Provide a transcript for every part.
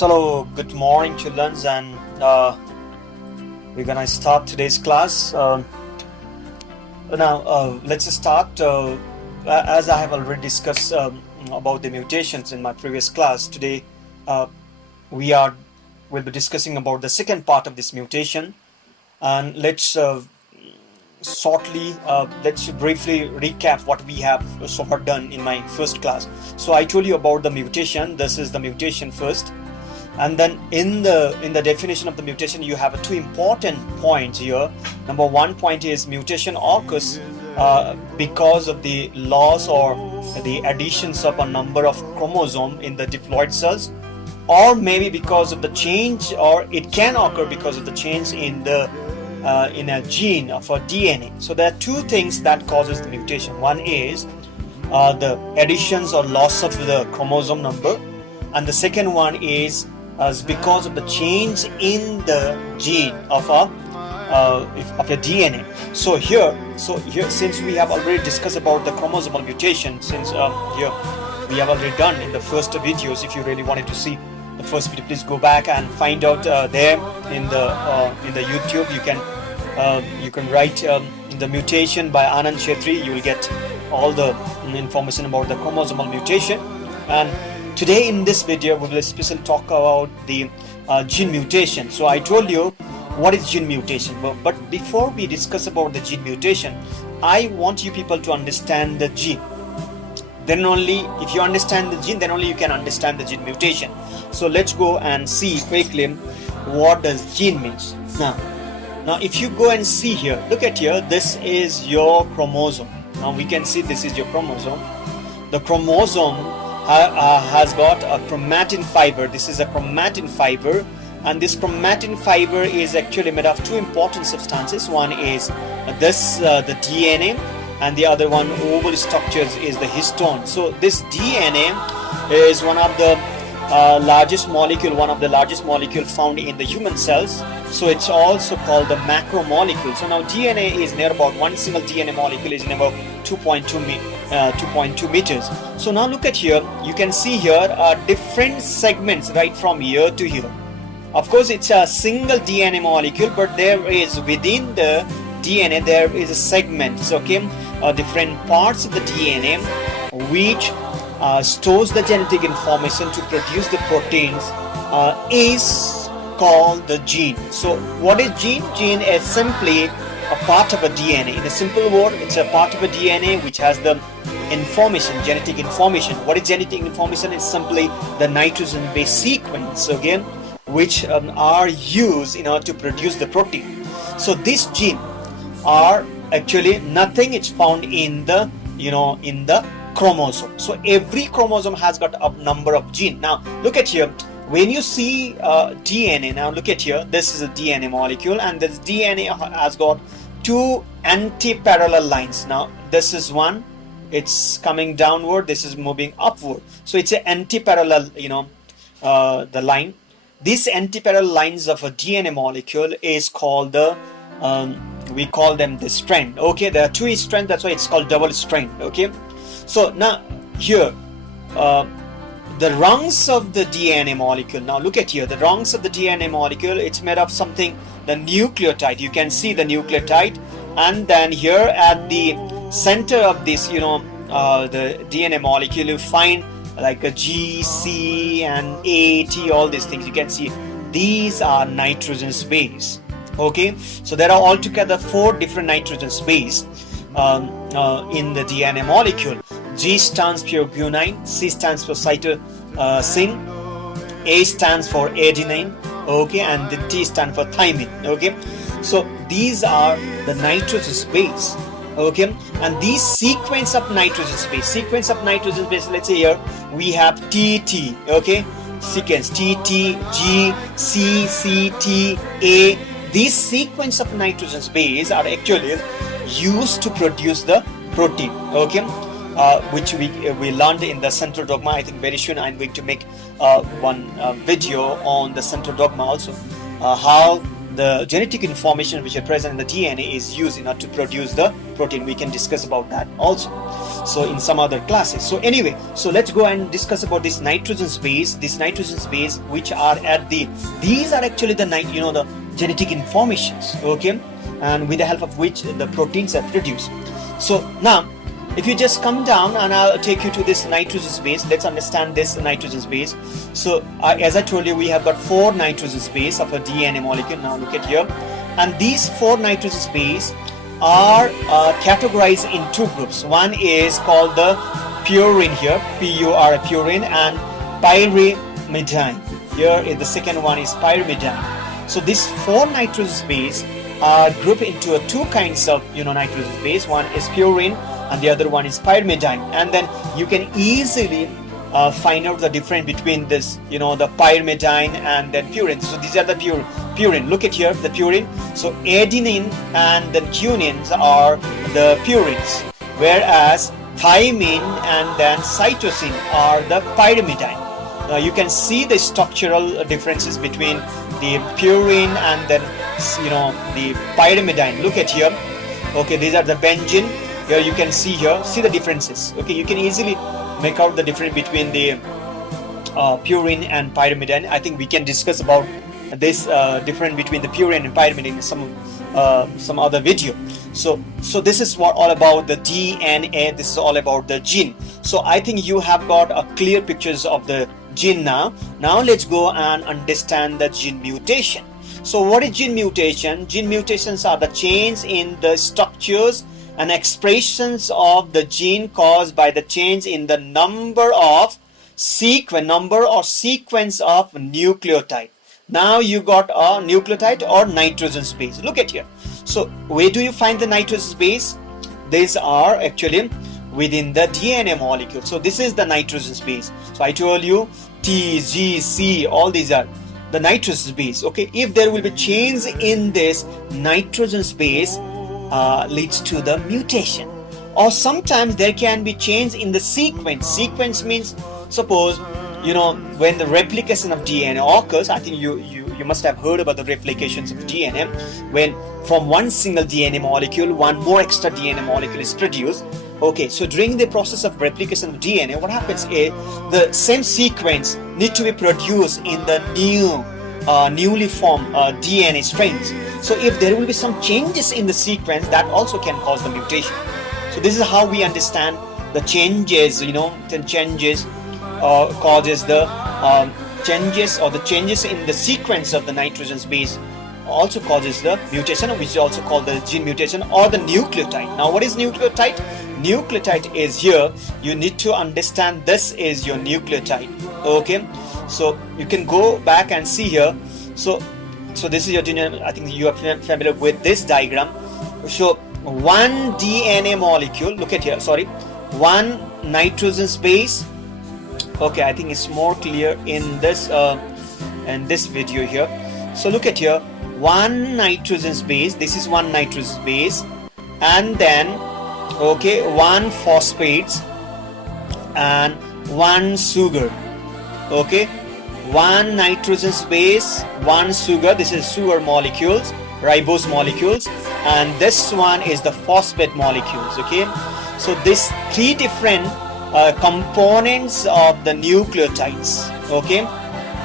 Hello, good morning, children, and we're gonna start today's class. Let's start. As I have already discussed about the mutations in my previous class, today we'll be discussing about the second part of this mutation, and let's briefly recap what we have so far done in my first class. So I told you about the mutation. This is the mutation first. And then in the definition of the mutation, you have two important points here. Number one point is mutation occurs because of the loss or the additions of a number of chromosomes in the diploid cells, or maybe because of the change, or it can occur because of the change in a gene of a DNA. So there are two things that causes the mutation. One is the additions or loss of the chromosome number, and the second one is because of the change in the gene of your DNA. So here, since we have already discussed about the chromosomal mutation, since here we have already done in the first videos. If you really wanted to see the first video, please go back and find out there in the YouTube. You can write in the mutation by Anand Chhetri. You will get all the information about the chromosomal mutation. And today in this video, we will especially talk about the gene mutation. So I told you what is gene mutation, but before we discuss about the gene mutation, I want you people to understand the gene. Then only, if you understand the gene, then only you can understand the gene mutation. So let's go and see quickly what does gene means. Now if you go and see here, look at here, this is your chromosome. Now we can see this is your chromosome. The chromosome has got a chromatin fiber. This is a chromatin fiber, and this chromatin fiber is actually made of two important substances. One is the DNA, and the other one, oval structures, is the histone. So this DNA is one of the largest molecule found in the human cells. So it's also called the macromolecule. So now DNA is near about, one single DNA molecule is in about 2.2 meters. So now look at here, you can see here different segments right from here to here. Of course, it's a single DNA molecule, but there is within the DNA there is a segments, okay, different parts of the DNA which stores the genetic information to produce the proteins is called the gene. So what is gene? Gene is simply a part of a DNA. In a simple word, it's a part of a DNA which has the information, genetic information. What is genetic information? It's simply the nitrogen base sequence, okay, which are used in order to produce the protein. So this gene are actually nothing. It's found in the in the chromosome. So every chromosome has got a number of genes. Now look at here. When you see DNA, now look at here, this is a DNA molecule, and this DNA has got two anti-parallel lines. Now this is one, it's coming downward, this is moving upward. So it's an anti-parallel, the line. These anti-parallel lines of a DNA molecule is called the, we call them the strand. Okay, there are two strands, that's why it's called double strand. Okay, so now here, the rungs of the DNA molecule. Now look at here, the rungs of the DNA molecule, it's made of something, the nucleotide. You can see the nucleotide, and then here at the center of this, the DNA molecule, you find like a G, C, and A, T, all these things. You can see these are nitrogen base. Okay, so there are altogether 4 different nitrogen base in the DNA molecule. G stands for guanine, C stands for cytosine, A stands for adenine, okay, and the T stands for thymine. Okay, so these are the nitrogen base. Okay, and these sequence of nitrogen base, let's say here we have TT, okay, sequence TT, G, C, C, T, A. These sequence of nitrogen base are actually used to produce the protein, okay, which we learned in the central dogma. I think very soon I'm going to make one video on the central dogma also, how the genetic information which are present in the DNA is used in order to produce the protein. We can discuss about that also, so in some other classes. So anyway, so let's go and discuss about this nitrogen base, which are at these are actually the the genetic informations, okay, and with the help of which the proteins are produced. So now if you just come down and I'll take you to this nitrogen base, let's understand this nitrogen base. So as I told you, we have got 4 nitrogen base of a DNA molecule. Now look at here, and these 4 nitrogen base are categorized in 2 groups. One is called the purine here, PUR, purine, and pyrimidine. Here is the second one is pyrimidine. So these 4 nitrogen base are grouped into 2 kinds of nitrogen base. One is purine and the other one is pyrimidine, and then you can easily find out the difference between this the pyrimidine and then purine. So these are the purine. Look at here, the purine. So adenine and then guanines are the purines, whereas thymine and then cytosine are the pyrimidine. Now you can see the structural differences between the purine and then the pyrimidine. Look at here. Okay, these are the benzene. Here you can see the differences. Okay, you can easily make out the difference between the purine and pyrimidine. I think we can discuss about this difference between the purine and pyrimidine in some other video. So this is what all about the DNA. This is all about the gene. So I think you have got a clear pictures of the gene now. Now let's go and understand the gene mutation. So what is gene mutation? Gene mutations are the change in the structures and expressions of the gene caused by the change in the number or sequence of nucleotide. Now you got a nucleotide or nitrogen base. Look at here. So where do you find the nitrogen base? These are actually within the DNA molecule. So this is the nitrogen base. So I told you T, G, C, all these are the nitrogen base. Okay, if there will be change in this nitrogen base, leads to the mutation, or sometimes there can be change in the sequence. Sequence means, suppose when the replication of DNA occurs. I think you must have heard about the replications of DNA, when from one single DNA molecule one more extra DNA molecule is produced. Okay, so during the process of replication of DNA, what happens is the same sequence need to be produced in the newly formed DNA strains. So if there will be some changes in the sequence, that also can cause the mutation. So this is how we understand the changes. The changes causes the changes, or the changes in the sequence of the nitrogen base also causes the mutation, which is also called the gene mutation or the nucleotide. Now what is nucleotide? Nucleotide is here. You need to understand this is your nucleotide. Okay, so you can go back and see here. So this is your DNA. I think you are familiar with this diagram. So one DNA molecule, look at here, sorry, one nitrogen base. Okay, I think it's more clear in this video here. So look at here, one nitrogen base. This is one nitrogen base, and then one phosphates and one sugar. Okay, one nitrogen base, one sugar. This is sugar molecules, ribose molecules, and this one is the phosphate molecules. Okay, so these 3 different components of the nucleotides. Okay,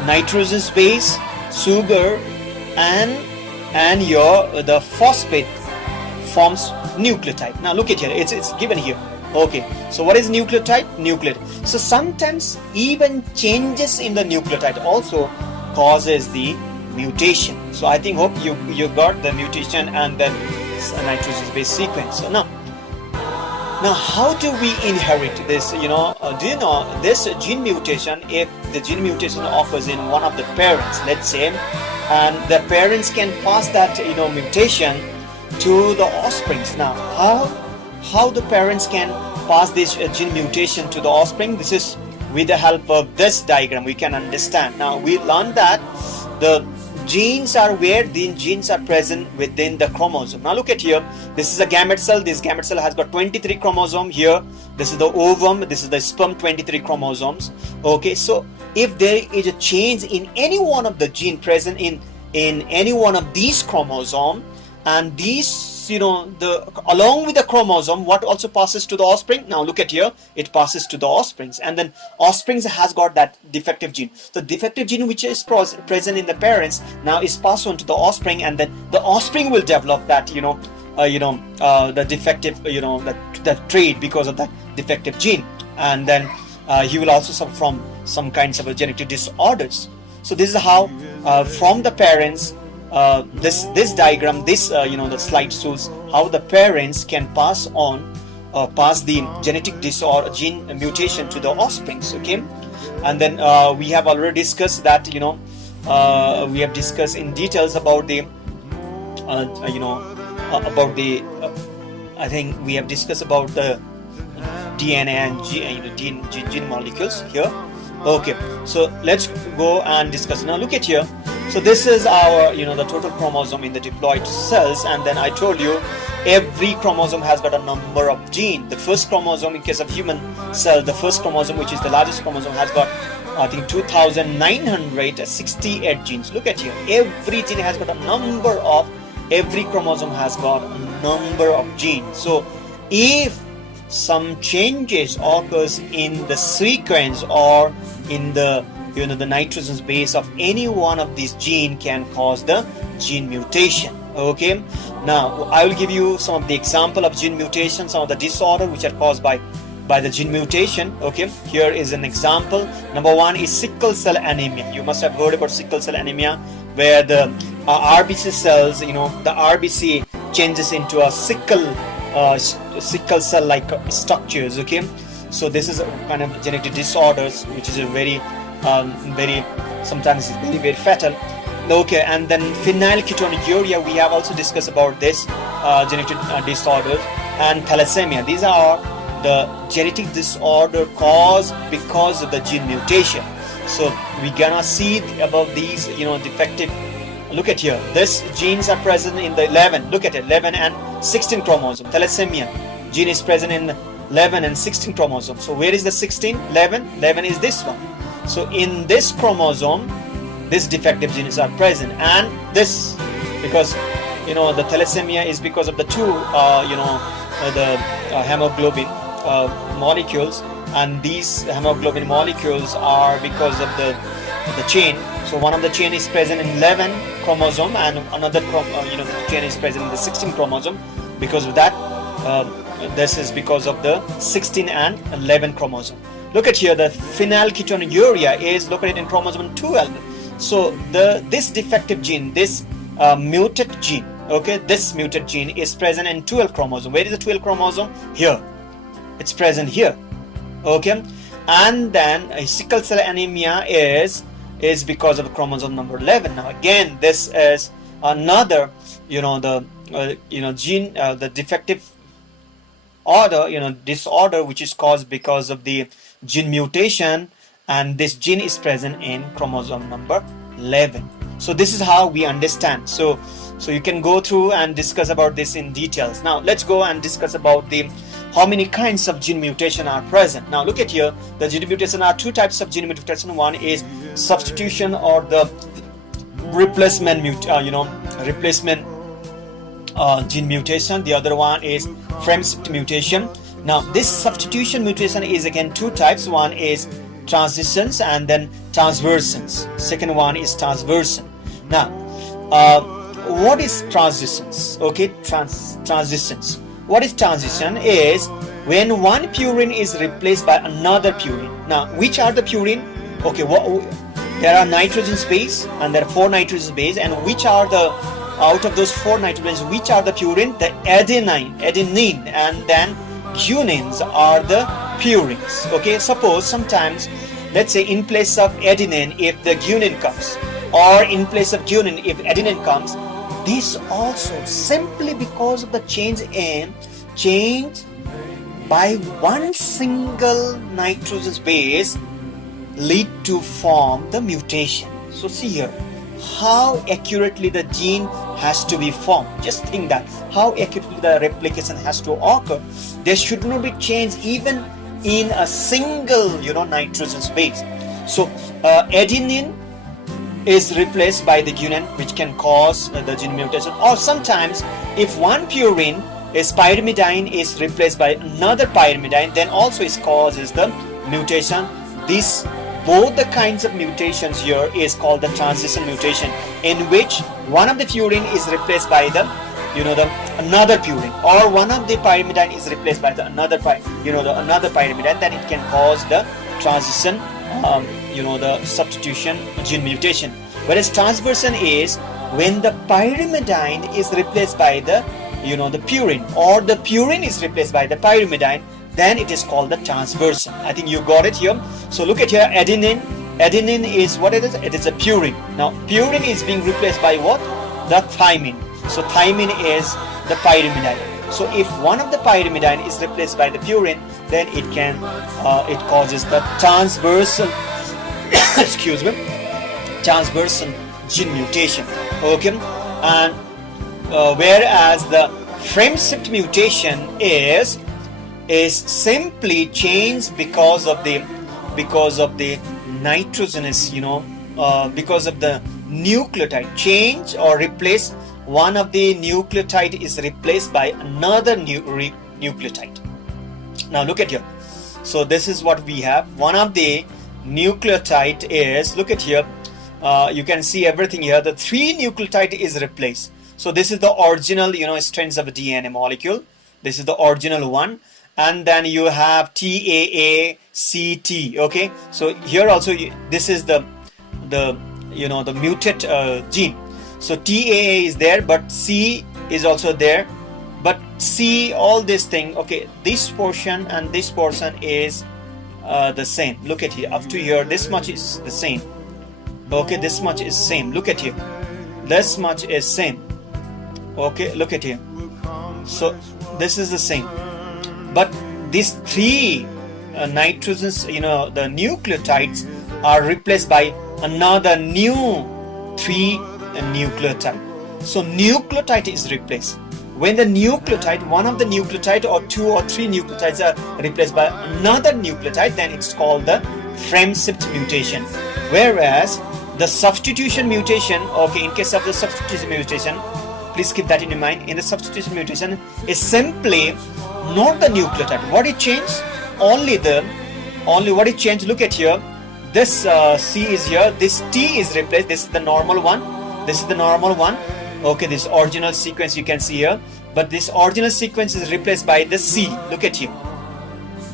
nitrogen base, sugar, and the phosphate forms nucleotide. Now look at here, it's given here. Okay, so what is nucleotide? Nucleotide. So sometimes even changes in the nucleotide also causes the mutation. So I think hope you got the mutation and then nitrogen base sequence. So now how do we inherit this? Do you know this gene mutation? If the gene mutation occurs in one of the parents, let's say, and the parents can pass that mutation to the offsprings. Now how the parents can pass this gene mutation to the offspring? This is with the help of this diagram we can understand. Now we learned that the genes are where the genes are present within the chromosome. Now look at here, this is a gamete cell. This gamete cell has got 23 chromosomes here. This is the ovum, this is the sperm, 23 chromosomes. Okay, so if there is a change in any one of the gene present in in any one of these chromosome, and these, along with the chromosome, what also passes to the offspring? Now look at here, it passes to the offsprings, and then offsprings has got that defective gene. The defective gene which is present in the parents now is passed on to the offspring, and then the offspring will develop that the defective the trait because of that defective gene, and then he will also suffer from some kinds of genetic disorders. So this is how from the parents, this diagram, the slide shows how the parents can pass the genetic disorder, gene mutation to the offsprings. Okay, and then we have already discussed that, we have discussed in details about the I think we have discussed about the DNA and gene molecules here. Okay, so let's go and discuss. Now look at here. So this is our, the total chromosome in the diploid cells, and then I told you every chromosome has got a number of genes. The first chromosome, in case of human cell, the first chromosome, which is the largest chromosome, has got, I think, 2,968 genes. Look at here. Every gene has got a number of, every chromosome has got a number of genes. So if some changes occurs in the sequence or in the the nitrogen base of any one of these gene can cause the gene mutation. Okay, now I will give you some of the example of gene mutation, some of the disorder which are caused by the gene mutation. Okay, here is an example. Number one is sickle cell anemia. You must have heard about sickle cell anemia, where the RBC cells, the RBC changes into a sickle cell like structures. Okay, so this is a kind of genetic disorders which is a very sometimes it's very fatal. Okay, and then phenylketonuria, we have also discussed about this genetic disorders, and thalassemia. These are the genetic disorder caused because of the gene mutation. So we gonna see above these defective. Look at here, this genes are present in the 11, look at it, 11 and 16 chromosome. Thalassemia gene is present in 11 and 16 chromosome. So where is the 16? 11 is this one. So in this chromosome, this defective genes are present, and this, because the thalassemia is because of the two hemoglobin molecules, and these hemoglobin molecules are because of the chain. So one of the chain is present in 11 chromosome, and another chain is present in the 16 chromosome. Because of that, this is because of the 16 and 11 chromosome. Look at here, the phenylketonuria is located in chromosome 12. So this defective gene, this mutant gene, okay, this mutant gene is present in 12 chromosome. Where is the 12 chromosome? Here, it's present here. Okay, and then sickle cell anemia is because of chromosome number 11. Now again, this is another gene, the defective disorder which is caused because of the gene mutation, and this gene is present in chromosome number 11. So this is how we understand. So you can go through and discuss about this in details. Now let's go and discuss about how many kinds of gene mutation are present. Now look at here, the gene mutation are two types of gene mutation. One is substitution or the replacement gene mutation. The other one is frame shift mutation. Now this substitution mutation is again two types. One is transitions and then transversions. Second one is transversion. Now what is transitions? Okay, transitions. What is transition is when one purine is replaced by another purine. Now which are the purine? Okay, there are nitrogen base, and there are 4 nitrogen base, and which are the, out of those 4 nitrogens, which are the purine? The adenine, and then guanines are the purines. Okay, suppose sometimes, let's say in place of adenine, if the guanine comes, or in place of guanine, if adenine comes, this also simply because of the change by one single nitrogen base lead to form the mutation. So see here how accurately the gene has to be formed. Just think that how accurately the replication has to occur. There should not be change even in a single nitrogen base. So adenine is replaced by the guanine, which can cause the gene mutation. Or sometimes if one purine is pyrimidine is replaced by another pyrimidine, then also it causes the mutation. This both the kinds of mutations here is called the transition mutation, in which one of the purine is replaced by the another purine, or one of the pyrimidine is replaced by the another pyrimidine. Then it can cause the transition, the substitution gene mutation. Whereas transversion is when the pyrimidine is replaced by the the purine, or the purine is replaced by the pyrimidine, then it is called the transversion. I think you got it here. So look at here, adenine. Adenine is what it is? It is a purine. Now purine is being replaced by what? The thymine. So thymine is the pyrimidine. So if one of the pyrimidine is replaced by the purine, then it causes the transversal excuse me, transversal gene mutation. Okay, and whereas the frame shift mutation is simply changed because of the nitrogenous, because of the nucleotide change, or replace one of the nucleotide is replaced by another nucleotide. Now look at here. So this is what we have. One of the nucleotide is, look at here, you can see everything here. The 3 nucleotide is replaced. So this is the original strands of a DNA molecule. This is the original one, and then you have TAACT. Okay, so here also this is the mutate gene. So TAA is there, but C is also there, but C, all this thing, okay, this portion and this portion is the same. Look at here, up to here, this much is the same. Okay, this much is same. Look at here, this much is same. Okay, look at here. So this is the same, but these 3 nitrogens, the nucleotides are replaced by another new 3 nucleotide. So nucleotide is replaced. When the nucleotide, one of the nucleotide or 2 or 3 nucleotides are replaced by another nucleotide, then it's called the frame shift mutation. Whereas the substitution mutation, okay, in case of the substitution mutation, please keep that in mind. In the substitution mutation is simply not the nucleotide. What it changed? Only what it changed. Look at here. This C is here. This T is replaced. This is the normal one. This is the normal one. Okay, this original sequence you can see here. But this original sequence is replaced by the C. Look at here.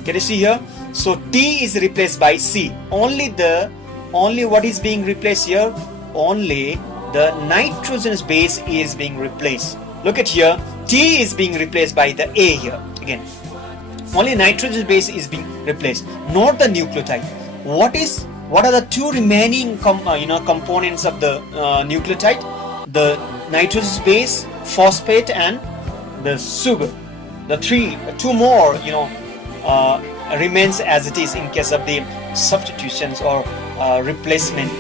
Can you see here? So T is replaced by C. Only what is being replaced here? Only the nitrogenous base is being replaced. Look at here, T is being replaced by the A here. Again, only nitrogen base is being replaced, not the nucleotide. What are the 2 remaining components of the nucleotide? The nitrogen base, phosphate, and the sugar. The 2 more remains as it is in case of the substitutions or replacement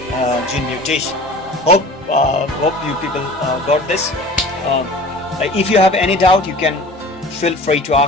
gene mutation. Hope you people got this. If you have any doubt, you can feel free to ask.